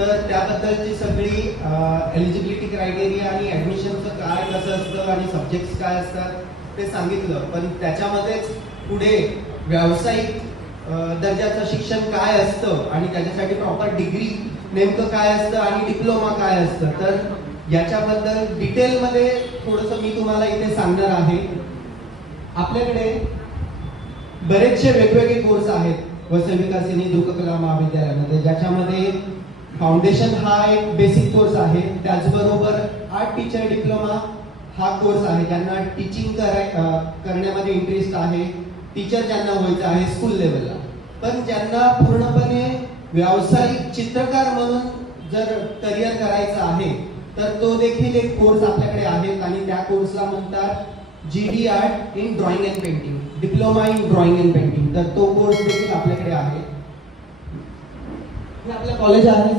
तर त्याबद्दलची सगळी एलिजिबिलिटी क्रायटेरिया आणि ऍडमिशनचं काय कसं असतं आणि सब्जेक्ट्स काय असतात ते सांगितलं. पण त्याच्यामध्येच पुढे व्यावसायिक दर्जाचं शिक्षण काय असतं आणि त्याच्यासाठी प्रॉपर डिग्री नेमकं काय असतं आणि डिप्लोमा काय असतं तर याच्याबद्दल डिटेलमध्ये थोडंसं मी तुम्हाला इथे सांगणार आहे. आपल्याकडे बरेचसे वेगवेगळे कोर्स आहेत. वसविकासिनी दृककला महाविद्यालयामध्ये ज्याच्यामध्ये फाउंडेशन हा एक बेसिक कोर्स आहे. त्याचबरोबर आर्ट टीचर डिप्लोमा हा कोर्स आहे. ज्यांना टीचिंग कराय करण्यामध्ये इंटरेस्ट आहे. टीचर ज्यांना व्हायचं आहे स्कूल लेवलला पण ज्यांना पूर्णपणे व्यावसायिक चित्रकार म्हणून जर करिअर करायचं आहे तर तो देखील एक कोर्स आपल्याकडे आहे आणि त्या कोर्सला म्हणतात G D art in drawing and painting diploma in drawing and painting तर तो कोर्स देखील आपल्याकडे आहे. हे आपलं कॉलेज आहे.